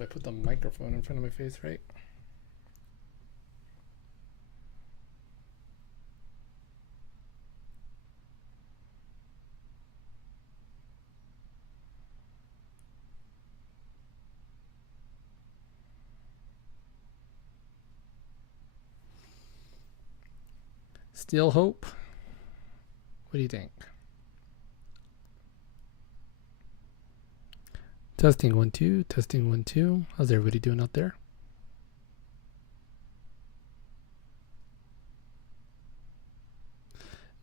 if I put the microphone in front of my face, right? Still hope. What do you think? Testing 1 2. Testing 1 2. How's everybody doing out there?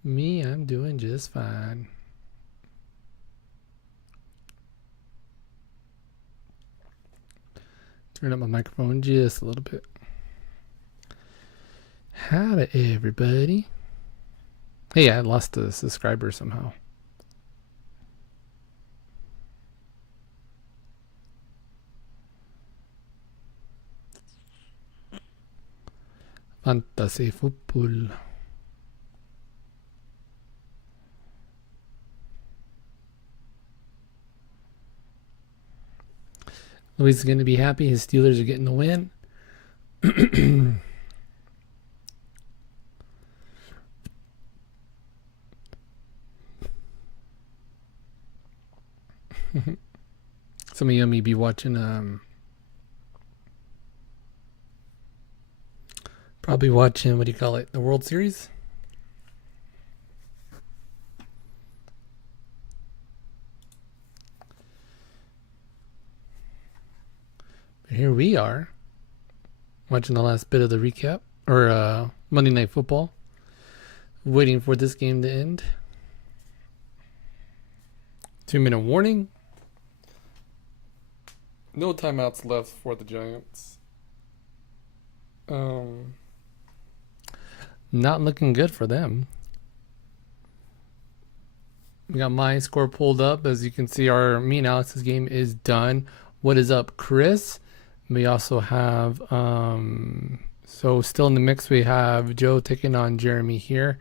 Me, I'm doing just fine. Turn up my microphone just a little bit. Howdy, everybody. Hey, I lost a subscriber somehow. Fantasy football. Luis is going to be happy. His Steelers are getting the win. Some of you may be watching, probably watching, what do you call it, the World Series? But here we are, watching the last bit of the recap, or Monday Night Football, waiting for this game to end. 2-minute warning. No timeouts left for the Giants. Not looking good for them. We got my score pulled up. As you can see, me and Alex's game is done. What is up, Chris? We also have, so still in the mix, we have Joe taking on Jeremy here.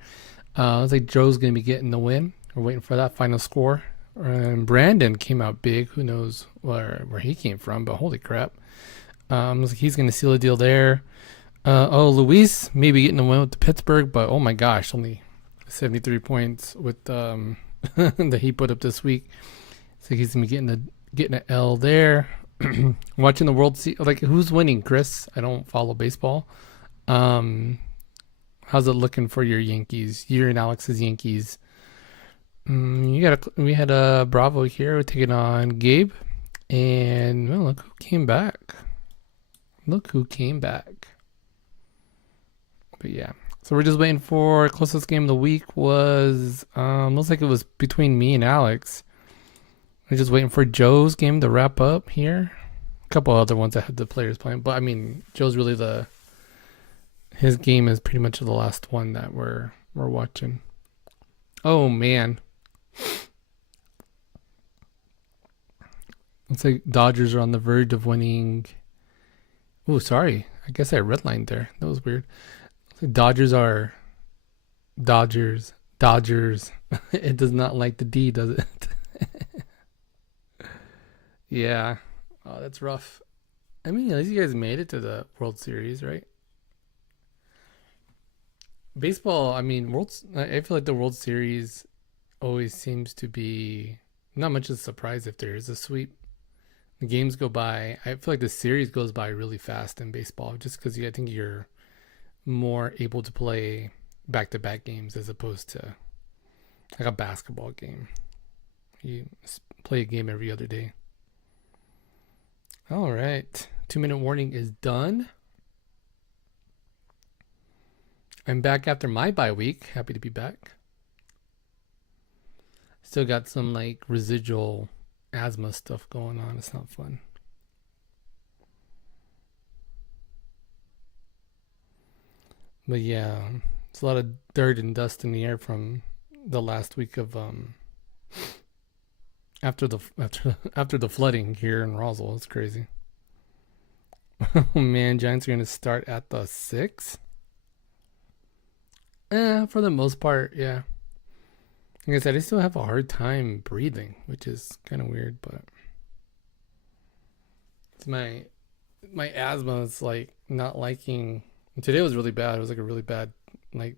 Looks like Joe's going to be getting the win. We're waiting for that final score. And Brandon came out big. Who knows where he came from, but holy crap. Looks like he's going to seal a deal there. Luis maybe getting the win with the Pittsburgh, but oh my gosh, only 73 points with that he put up this week. So he's going to be getting an L there. Watching the World Series, like who's winning, Chris? I don't follow baseball. How's it looking for your Yankees? You and Alex's Yankees. We had a Bravo here. We're taking on Gabe, and well, look who came back. But yeah, so we're just waiting for closest game of the week was looks like it was between me and Alex. We're just waiting for Joe's game to wrap up here. A couple other ones that had the players playing, but I mean Joe's really his game is pretty much the last one that we're watching. Oh man. Looks like Dodgers are on the verge of winning. Oh, sorry. I guess I redlined there. That was weird. Dodgers. It does not like the D, does it? Yeah. Oh, that's rough. I mean, at least you guys made it to the World Series, right? Baseball, I mean, I feel like the World Series always seems to be not much of a surprise if there is a sweep. The games go by. I feel like the series goes by really fast in baseball just because I think you're more able to play back-to-back games as opposed to like a basketball game. You play a game every other day. All right. 2-minute warning is done. I'm back after my bye week. Happy to be back. Still got some like residual asthma stuff going on. It's not fun. But yeah, it's a lot of dirt and dust in the air from the last week of after the flooding here in Roswell. It's crazy. Oh man, Giants are gonna start at the 6. For the most part, yeah. Like I said, I still have a hard time breathing, which is kind of weird, but It's my asthma is like not liking. Today was really bad. It was like a really bad like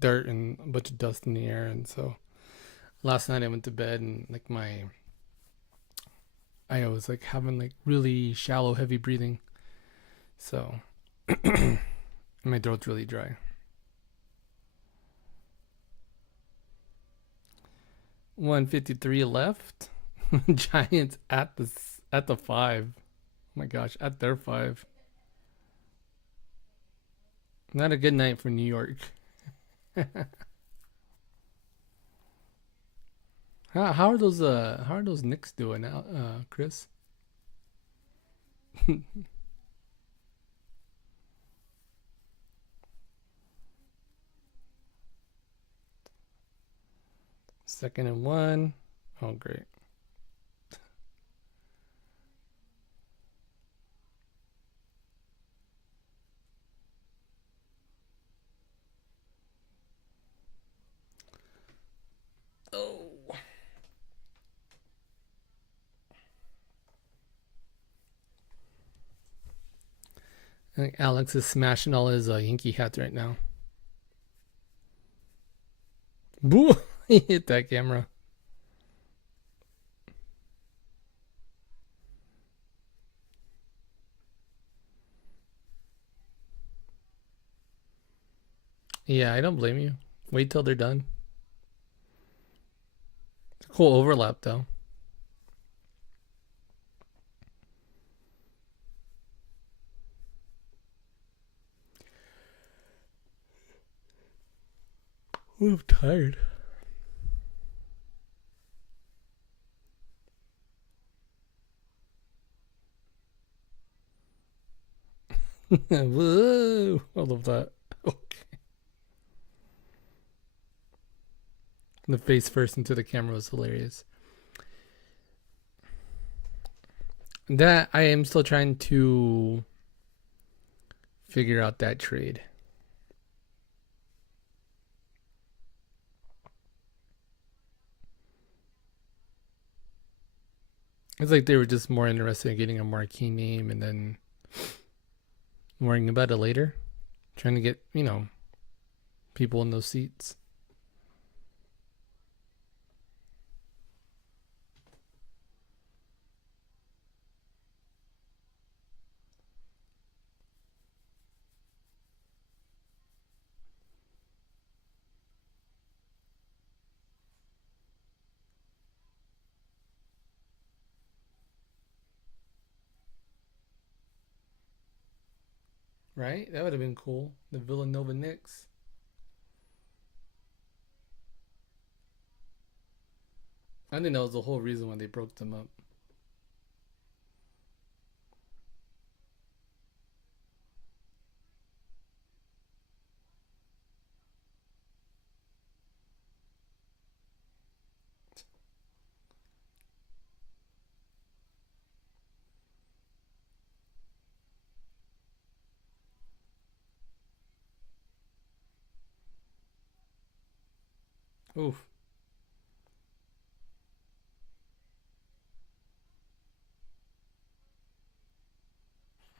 dirt and a bunch of dust in the air, and so last night I went to bed and like I was like having like really shallow, heavy breathing, so my throat's really dry. 153 left. Giants at the five. Oh my gosh, at their five. Not a good night for New York. How are those Knicks doing now, Chris? Second and one. Oh great. Oh. I think Alex is smashing all his Yankee hats right now. Boo! He hit that camera. Yeah, I don't blame you. Wait till they're done. It's a cool overlap though. I'm tired. Whoa! I love that. Okay. The face first into the camera was hilarious. That I am still trying to figure out that trade. It's like they were just more interested in getting a marquee name and then worrying about it later. Trying to get, people in those seats. Right? That would have been cool. The Villanova Knicks. I think that was the whole reason why they broke them up. Oof.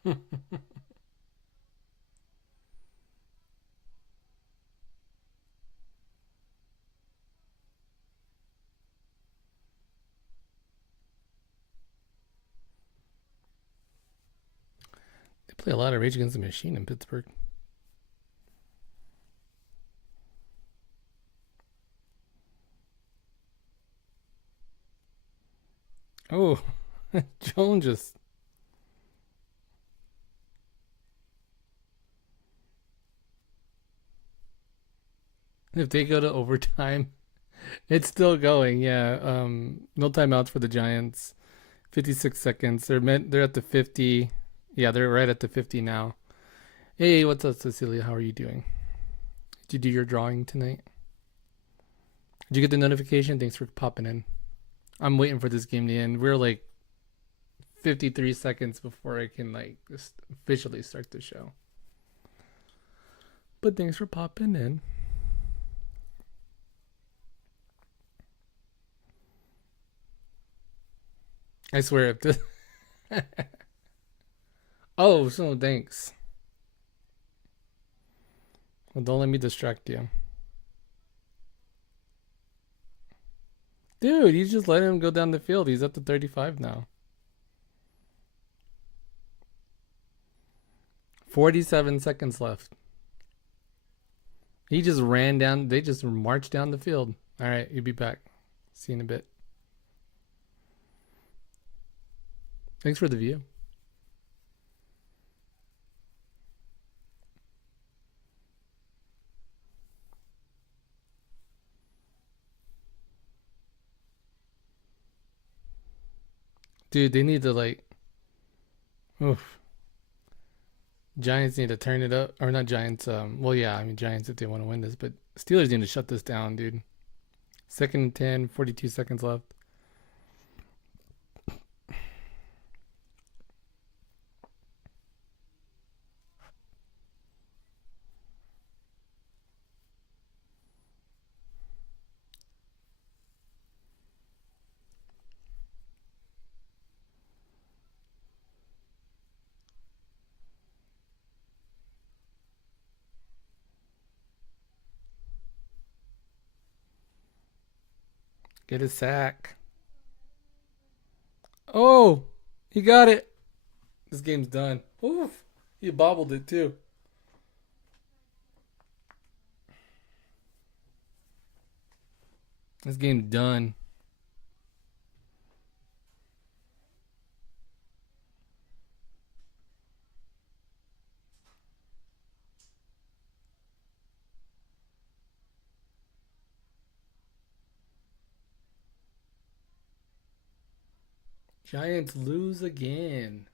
They play a lot of Rage Against the Machine in Pittsburgh. Oh, Joan just. If they go to overtime, it's still going. Yeah. No timeouts for the Giants. 56 seconds. They're at the 50. Yeah, they're right at the 50 now. Hey, what's up, Cecilia? How are you doing? Did you do your drawing tonight? Did you get the notification? Thanks for popping in. I'm waiting for this game to end. We're like 53 seconds before I can like just officially start the show. But thanks for popping in. I swear if this Oh, so thanks. Well, don't let me distract you. Dude, you just let him go down the field. He's up to 35 now. 47 seconds left. He just ran down. They just marched down the field. All right, you'll be back. See you in a bit. Thanks for the view. Dude, they need to like, oof. Giants need to turn it up, or not Giants. Well, yeah, I mean Giants if they want to win this, but Steelers need to shut this down, dude. Second and 10, 42 seconds left. Get a sack. Oh, he got it. This game's done. Oof, he bobbled it too. This game's done. Giants lose again.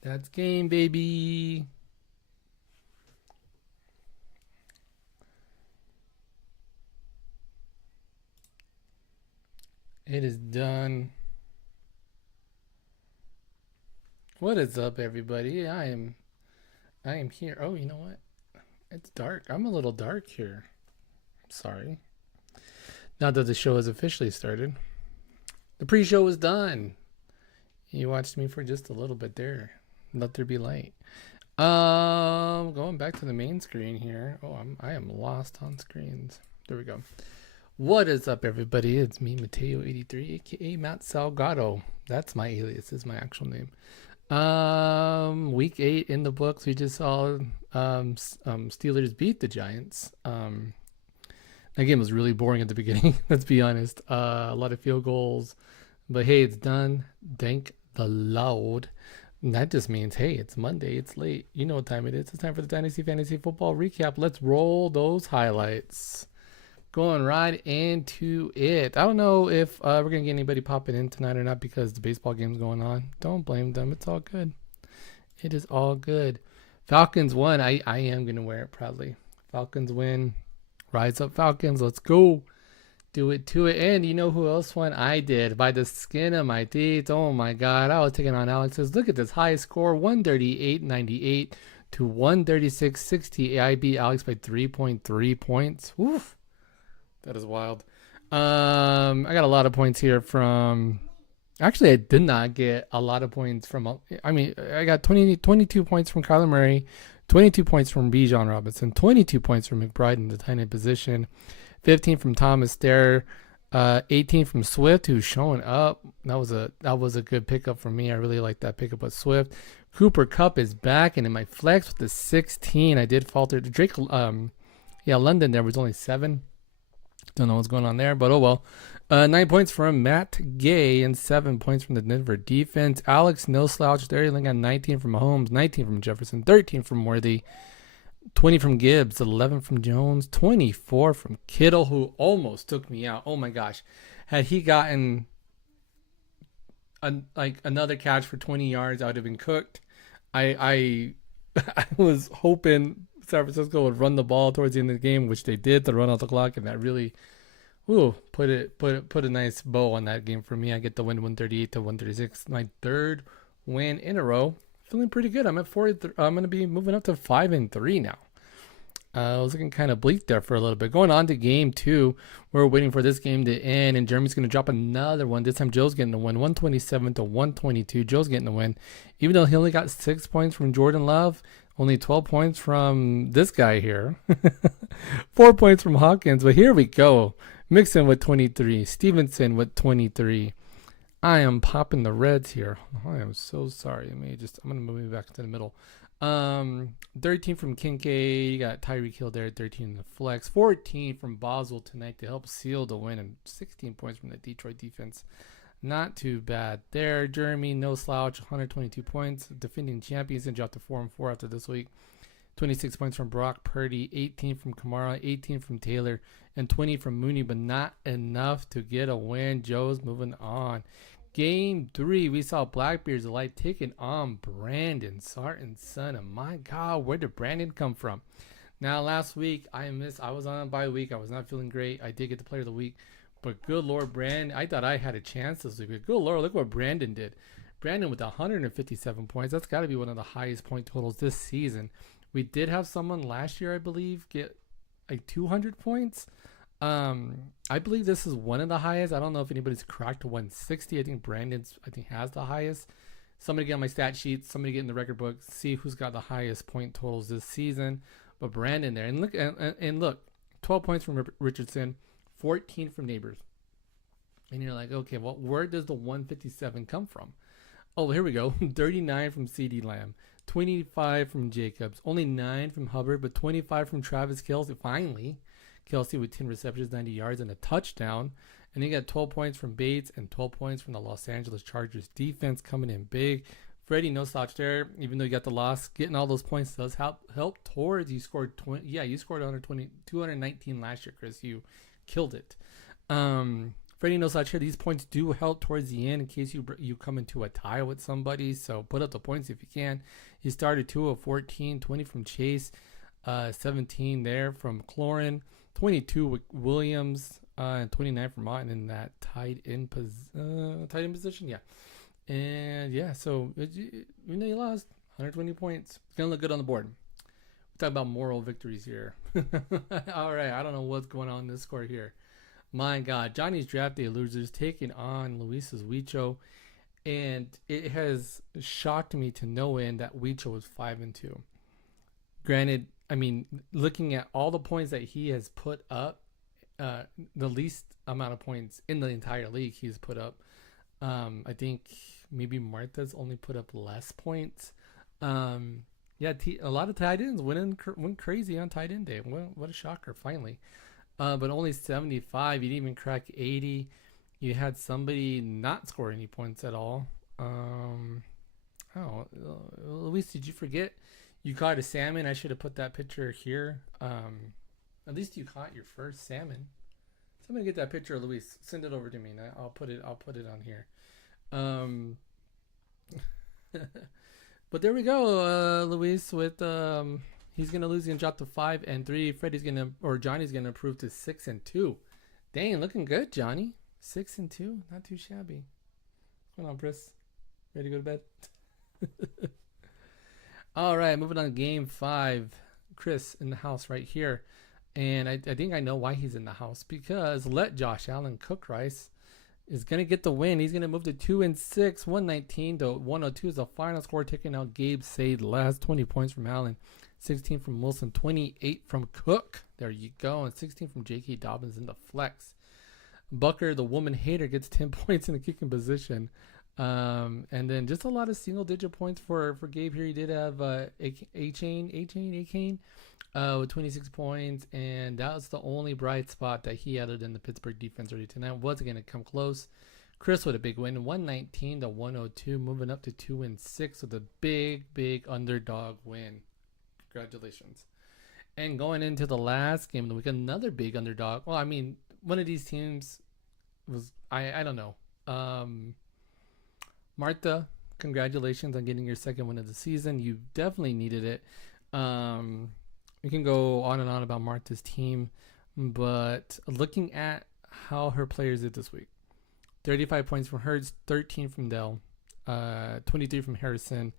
That's game, baby. It is done. What is up, everybody? I am here. Oh, you know what? It's dark. I'm a little dark here. Sorry. Now that the show has officially started. The pre-show is done. You watched me for just a little bit there. Let there be light. Going back to the main screen here. Oh, I am lost on screens. There we go. What is up, everybody? It's me, Mateo83, aka Matt Salgado. That's my alias. Is my actual name. Week 8 in the books. We just saw Steelers beat the Giants. That game was really boring at the beginning. Let's be honest. A lot of field goals, but hey, it's done. Thank the Lord. And that just means, hey, it's Monday. It's late. You know what time it is. It's time for the Dynasty Fantasy Football Recap. Let's roll those highlights. Going right into it. I don't know if we're going to get anybody popping in tonight or not because the baseball game's going on. Don't blame them. It's all good. It is all good. Falcons won. I am going to wear it proudly. Falcons win. Rise up, Falcons. Let's go. Do it to it. And you know who else won? I did. By the skin of my teeth. Oh my God. I was taking on Alex's. Look at this high score. 138.98 to 136.60. I beat Alex by 3.3 points. Woof. That is wild. I got a lot of points here from... Actually, I did not get a lot of points from... I mean, I got 22 points from Kyler Murray, 22 points from Bijan Robinson, 22 points from McBride in the tight end position, 15 from Thomas there, 18 from Swift, who's showing up. That was a good pickup for me. I really like that pickup with Swift. Cooper Kupp is back, and in my flex with the 16, I did falter. Drake, London there was only 7. Don't know what's going on there, but oh well. 9 points from Matt Gay and 7 points from the Denver defense. Alex, no slouch there. He only got 19 from Mahomes, 19 from Jefferson, 13 from Worthy, 20 from Gibbs, 11 from Jones, 24 from Kittle, who almost took me out. Oh my gosh. Had he gotten another catch for 20 yards, I would have been cooked. I I was hoping San Francisco would run the ball towards the end of the game, which they did to run out the clock, and that really, put a nice bow on that game for me. I get the win, 138 to 136, my third win in a row. Feeling pretty good. I'm at 4. I'm gonna be moving up to 5-3 now. I was looking kind of bleak there for a little bit. Going on to game 2, we're waiting for this game to end, and Jeremy's going to drop another one. This time, Joe's getting the win, 127 to 122. Joe's getting the win, even though he only got 6 points from Jordan Love, only 12 points from this guy here, 4 points from Hawkins. But here we go. Mixon with 23, Stevenson with 23. I am popping the reds here. I am so sorry. I'm going to move me back to the middle. 13 from Kincaid. You got Tyreek Hill there at 13 in the flex. 14 from Boswell tonight to help seal the win, and 16 points from the Detroit defense. Not too bad there. Jeremy, no slouch, 122 points. Defending champions and dropped to 4-4 after this week. 26 points from Brock Purdy, 18 from Kamara, 18 from Taylor, and 20 from Mooney, but not enough to get a win. Joe's moving on. Game 3, we saw Blackbeard's Delight taking on Brandon Sarton's son. And my God, where did Brandon come from? Now, last week, I was on a bye week. I was not feeling great. I did get the player of the week. But good Lord, Brandon, I thought I had a chance this week. But good Lord, look what Brandon did. Brandon with 157 points. That's got to be one of the highest point totals this season. We did have someone last year, I believe, get like 200 points. I believe this is one of the highest. I don't know if anybody's cracked 160. I think Brandon's has the highest. Somebody get on my stat sheet. Somebody get in the record book. See who's got the highest point totals this season. But Brandon there, and look, 12 points from Richardson, 14 from Neighbors. And you're like, okay, well, where does the 157 come from? Oh, here we go. 39 from CeeDee Lamb, 25 from Jacobs, only 9 from Hubbard, but 25 from Travis Kelce. Finally. Kelce with 10 receptions, 90 yards, and a touchdown. And he got 12 points from Bates and 12 points from the Los Angeles Chargers defense coming in big. Freddie, no slouch there, even though you got the loss. Getting all those points does help towards you scored 20. Yeah, you scored 219 last year, Chris. You killed it. Freddie, no slouch here. These points do help towards the end in case you come into a tie with somebody. So put up the points if you can. He started 2 of 14, 20 from Chase, 17 there from Cloran. 22 with Williams, and 29 for Martin in that tight end position. Yeah. And yeah, so you know you lost 120 points. It's going to look good on the board. We're talking about moral victories here. All right. I don't know what's going on in this score here. My God. Johnny's Draft Day losers taking on Luis's Huicho. And it has shocked me to no end that Huicho was 5-2. Granted, I mean, looking at all the points that he has put up, the least amount of points in the entire league he's put up. I think maybe Martha's only put up less points. Yeah, a lot of tight ends went crazy on tight end day. What a shocker, finally. But only 75. You didn't even crack 80. You had somebody not score any points at all. Luis, did you forget? You caught a salmon. I should have put that picture here. At least you caught your first salmon. Somebody get that picture, Luis. Send it over to me. And I'll put it on here. But there we go, Luis. With he's gonna lose and drop to 5-3. Johnny's gonna improve to 6-2. Dang, looking good, Johnny. 6-2, not too shabby. What's going on, Briss? Ready to go to bed? All right, moving on to game 5. Chris in the house right here. And I think I know why he's in the house. Because let Josh Allen cook rice is going to get the win. He's going to move to 2-6. 119 to 102 is the final score. Taking out Gabe Sade last. 20 points from Allen. 16 from Wilson. 28 from Cook. There you go. And 16 from J.K. Dobbins in the flex. Bucker, the woman hater, gets 10 points in the kicking position. And then just a lot of single-digit points for Gabe here. He did have A-Chain with 26 points, and that was the only bright spot that he added in the Pittsburgh defense already tonight. Wasn't going to come close. Chris with a big win, 119 to 102, moving up to 2-6 with a big underdog win. Congratulations. And going into the last game of the week, another big underdog. Well, I mean, one of these teams was, I don't know. Martha, congratulations on getting your second win of the season. You definitely needed it. we can go on and on about Martha's team, but looking at how her players did this week, 35 points from Hurts, 13 from Dell, 23 from Harrison,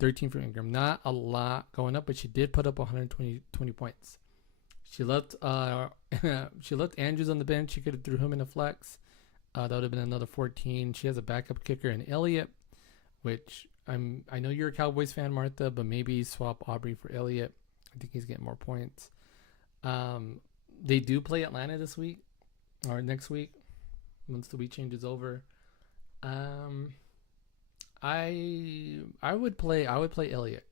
13 from Ingram. Not a lot going up, but she did put up 120 points. She left she left Andrews on the bench. She could have threw him in a flex. That would have been another 14. She has a backup kicker in Elliott, which I know you're a Cowboys fan, Martha, but maybe swap Aubrey for Elliott. I think he's getting more points. They do play Atlanta this week or next week once the week changes over. I would play Elliott.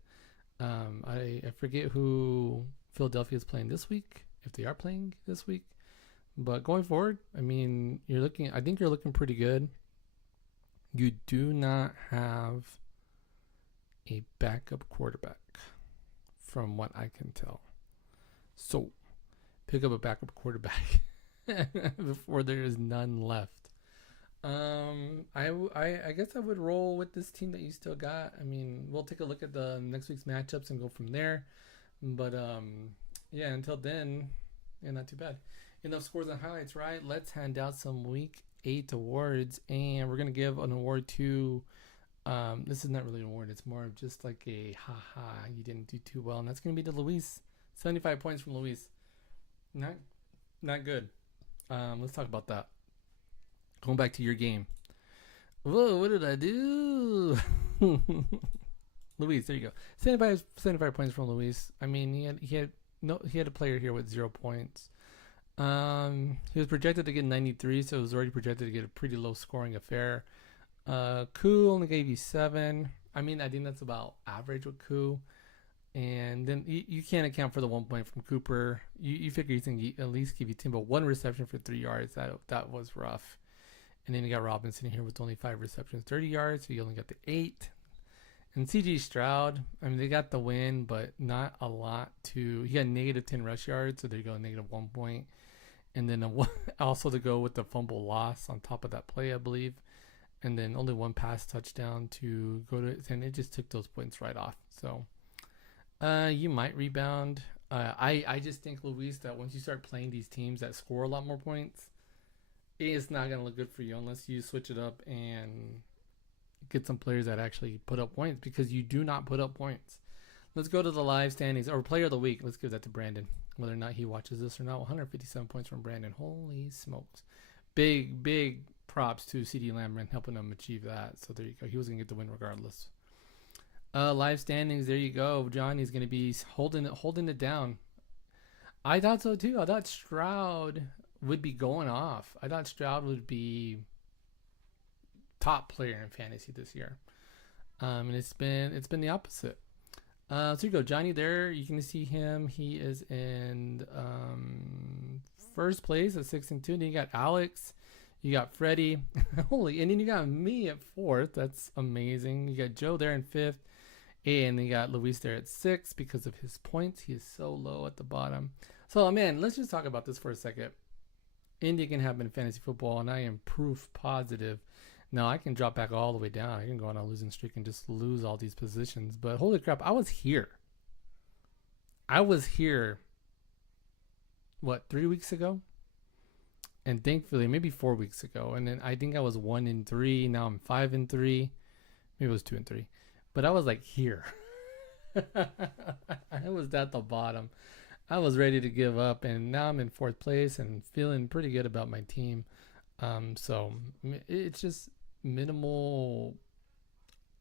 I forget who Philadelphia is playing this week, if they are playing this week. But going forward, I mean, I think you're looking pretty good. You do not have a backup quarterback, from what I can tell. So, pick up a backup quarterback before there is none left. I guess I would roll with this team that you still got. I mean, we'll take a look at the next week's matchups and go from there. But yeah, until then, yeah, not too bad. Enough scores and highlights, right? Let's hand out some week 8 awards, and we're gonna give an award to. This is not really an award; it's more of just like a haha, you didn't do too well, and that's gonna be to Luis. 75 points from Luis. Not good. Let's talk about that. Going back to your game. Whoa, what did I do? Luis, there you go. 75 points from Luis. I mean, he had a player here with 0 points. He was projected to get 93, so it was already projected to get a pretty low scoring affair. Koo only gave you 7. I mean, I think that's about average with Koo. And then you can't account for the 1 point from Cooper. You figure he's going to at least give you 10, but 1 reception for 3 yards. That was rough. And then you got Robinson here with only 5 receptions, 30 yards, so you only got the 8. And CG Stroud, I mean, they got the win, but not a lot to. He got negative 10 rush yards, so there you go, negative 1 point. And then also to go with the fumble loss on top of that play, I believe. And then only 1 pass touchdown to go to, and it just took those points right off. So you might rebound. I just think, Luis, that once you start playing these teams that score a lot more points, it's not going to look good for you unless you switch it up and get some players that actually put up points, because you do not put up points. Let's go to the live standings, or player of the week. Let's give that to Brandon, whether or not he watches this or not. 157 points from Brandon. Holy smokes. Big props to CeeDee Lamb and helping him achieve that. So there you go. He was going to get the win regardless. Live standings, there you go. Johnny's going to be holding it down. I thought so too. I thought Stroud would be going off. I thought Stroud would be top player in fantasy this year. And it's been the opposite. So you go, Johnny. There you can see him. He is in first place at 6-2. Then you got Alex, you got Freddie, holy, and then you got me at 4th. That's amazing. You got Joe there in 5th, and then you got Luis there at 6th because of his points. He is so low at the bottom. So man, let's just talk about this for a second. Anything can happen in fantasy football, and I am proof positive. Now, I can drop back all the way down. I can go on a losing streak and just lose all these positions. But holy crap, I was here. What, 3 weeks ago? And thankfully, maybe 4 weeks ago. And then I think I was 1-3. Now I'm 5-3. Maybe it was 2-3. But I was like here. I was at the bottom. I was ready to give up. And now I'm in 4th place and feeling pretty good about my team. So it's just minimal,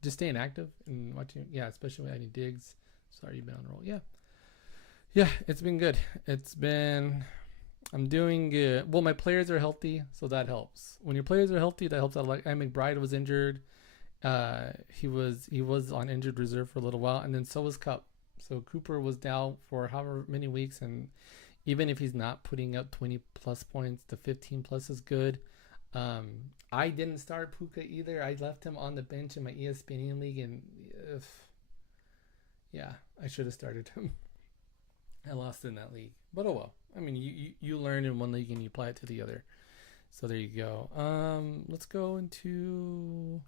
just staying active and watching. Yeah, especially when I need digs. Sorry, you've been on a roll. Yeah, it's been good. I'm doing good. Well, my players are healthy, so that helps. When your players are healthy, that helps out. Like McBride was injured. He was on injured reserve for a little while, and then so was Cup. So Cooper was down for however many weeks, and even if he's not putting up 20 plus points, the 15 plus is good. I didn't start Puka either. I left him on the bench in my ESPN league, and yeah, I should have started him. I lost in that league, but oh well. I mean, you learn in one league and you apply it to the other. So there you go. Let's go into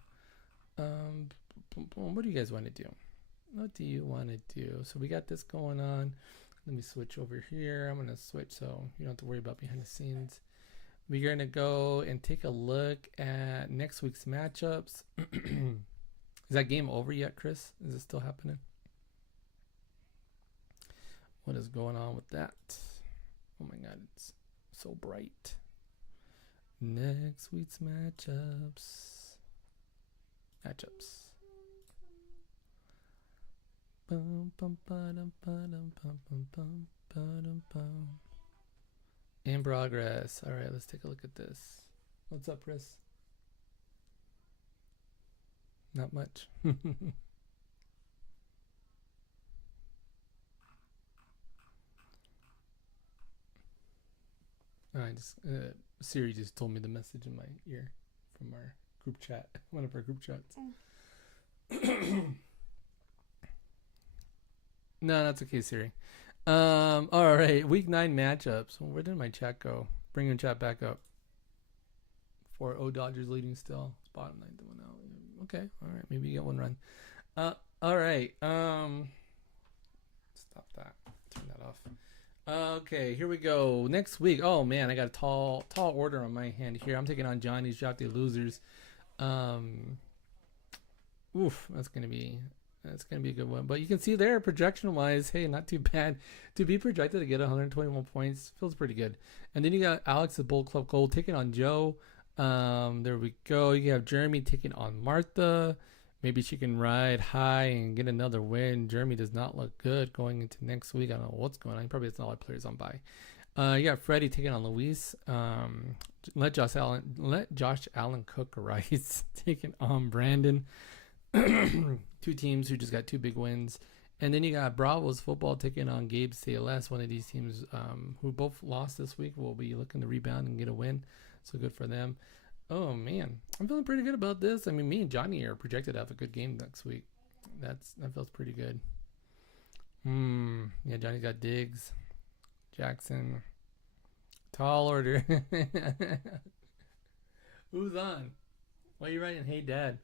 what do you guys want to do? What do you want to do? So we got this going on. Let me switch over here. I'm gonna switch so you don't have to worry about behind the scenes. We're gonna go and take a look at next week's matchups. Is that game over yet, Chris? Is it still happening? What is going on with that? Oh my god, it's so bright. Next week's matchups. Bum, bum, ba-dum, ba-dum, bum, bum, bum, ba-dum, bum. In progress. All right, let's take a look at this. What's up, Chris? Not much. Siri just told me the message in my ear from our group chat, one of our group chats. No, that's okay, Siri. All right, week 9 matchups. Where did my chat go? Bring your chat back up. 4-0 Dodgers leading still. Bottom 9th one out. Okay, all right, maybe you get one run. All right. Stop that. Turn that off. Okay, here we go. Next week. Oh man, I got a tall order on my hand here. I'm taking on Johnny's Drop the Losers. That's gonna be a good one. But you can see there, projection wise, hey, not too bad. To be projected to get 121 points feels pretty good. And then you got Alex at Bull Club Gold taking on Joe. There we go. You have Jeremy taking on Martha. Maybe she can ride high and get another win. Jeremy does not look good going into next week. I don't know what's going on. He probably has a lot of players on bye. You got Freddie taking on Luis. Let Josh Allen cook rice taking on Brandon. Two teams who just got 2 big wins. And then you got Bravo's football taking on Gabe CLS. One of these teams who both lost this week will be looking to rebound and get a win. So good for them. Oh man, I'm feeling pretty good about this. I mean, me and Johnny are projected to have a good game next week. That feels pretty good. Yeah, Johnny got Diggs, Jackson, tall order. Who's on? Why are you writing, "Hey Dad"?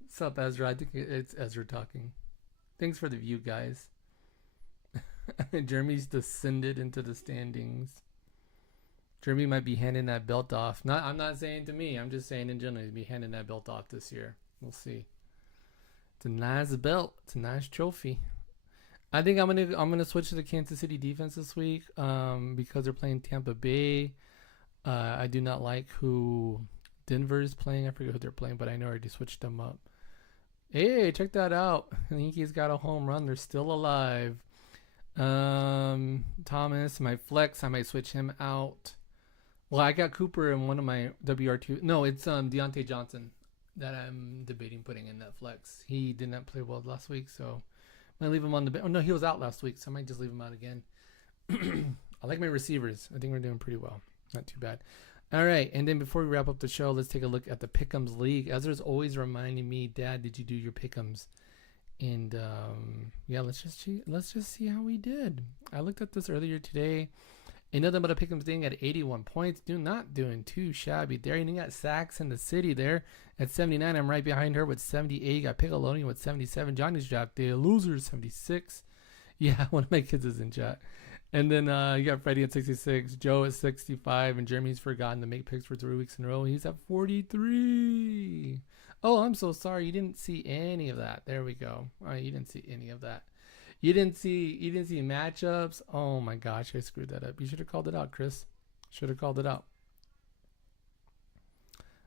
What's up, Ezra? I think it's Ezra talking. Thanks for the view, guys. Jeremy's descended into the standings. Jeremy might be handing that belt off. I'm not saying to me. I'm just saying in general, he'll be handing that belt off this year. We'll see. It's a nice belt. It's a nice trophy. I think I'm gonna switch to the Kansas City defense this week because they're playing Tampa Bay. I do not like who Denver is playing. I forget who they're playing, but I know I already switched them up. Hey, check that out. I think he's got a home run. They're still alive. Thomas, my flex, I might switch him out. Well, I got Cooper in one of my WR2. No, it's Deontay Johnson that I'm debating putting in that flex. He did not play well last week, so I might leave him on the bench. Oh, no, he was out last week, so I might just leave him out again. I like my receivers. I think we're doing pretty well. Not too bad. All right, and then before we wrap up the show, let's take a look at the Pick'ems League. Ezra's always reminding me, Dad, did you do your Pick'ems? And yeah, let's just see how we did. I looked at this earlier today. Ain't nothing but a Pick'ems thing at 81 points. Not doing too shabby there. And you got Sacks in the city there at 79. I'm right behind her with 78. You got Piccoloni with 77. Johnny's Drop the Losers 76. Yeah, one of my kids is in chat. And then you got Freddie at 66, Joe at 65, and Jeremy's forgotten to make picks for 3 weeks in a row. He's at 43. Oh, I'm so sorry. You didn't see any of that. There we go. All right, you didn't see any of that. You didn't see matchups. Oh my gosh, I screwed that up. You should have called it out, Chris. Should have called it out.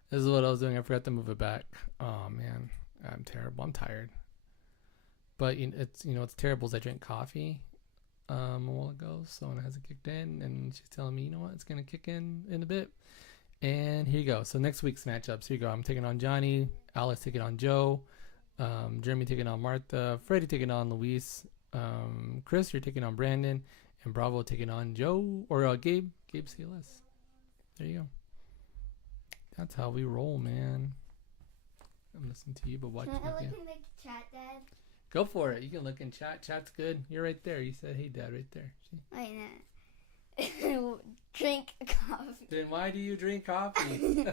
This is what I was doing. I forgot to move it back. Oh man, I'm terrible. I'm tired. But it's terrible as I drink coffee a while ago, so when it hasn't kicked in, and she's telling me, you know what, it's gonna kick in a bit. And here you go. So next week's matchups. Here you go. I'm taking on Johnny. Alex taking on Joe. Jeremy taking on Martha. Freddie taking on Luis. Chris, you're taking on Brandon, and Bravo taking on Joe or Gabe CLS. There you go. That's how we roll, man. I'm listening to you, but watching. Can I look in the chat, Dad? Go for it. You can look in chat. Chat's good. You're right there. You said, "Hey, Dad," right there. See? Wait, no. Drink coffee. Then why do you drink coffee?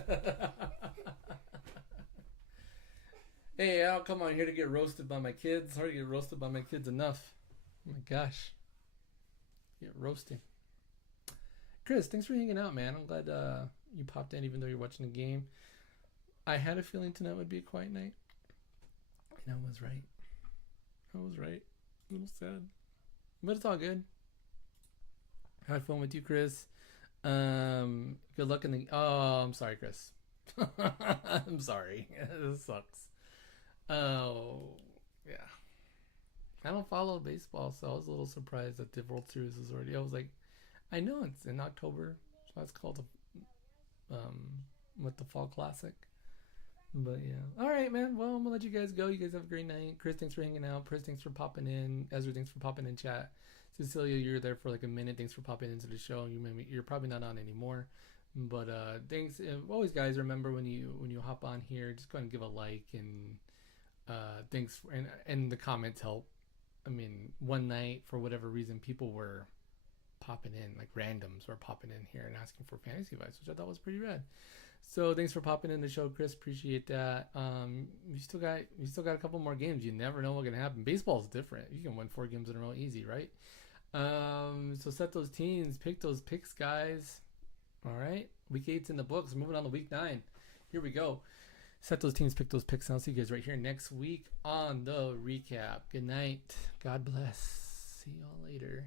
Hey, I don't come on here to get roasted by my kids. I already get roasted by my kids enough. Oh my gosh. You're roasting. Chris, thanks for hanging out, man. I'm glad you popped in even though you're watching the game. I had a feeling tonight would be a quiet night. And I was right. I was right. A little sad. But it's all good. Had fun with you, Chris. Good luck in the. Oh, I'm sorry, Chris. I'm sorry. This sucks. Oh, yeah. I don't follow baseball, so I was a little surprised that the World Series was already. I was like, I know it's in October, so it's called with the Fall Classic. But yeah. All right, man. Well, I'm gonna let you guys go. You guys have a great night. Chris, thanks for hanging out. Chris, thanks for popping in. Ezra, thanks for popping in chat. Cecilia, you're there for like a minute. Thanks for popping into the show. You're probably not on anymore, but thanks. Always, guys, remember when you hop on here, just go ahead and give a like and thanks for, and the comments help. I mean, one night for whatever reason, people were popping in, like randoms were popping in here and asking for fantasy advice, which I thought was pretty rad. So thanks for popping in the show, Chris. Appreciate that. You still got a couple more games. You never know what's gonna happen. Baseball's different. You can win 4 games in a row easy, right? So set those teams, pick those picks, guys. All right, week 8's in the books. Moving on to week 9. Here we go. Set those teams, pick those picks, and I'll see you guys right here next week on the recap. Good night. God bless. See y'all later.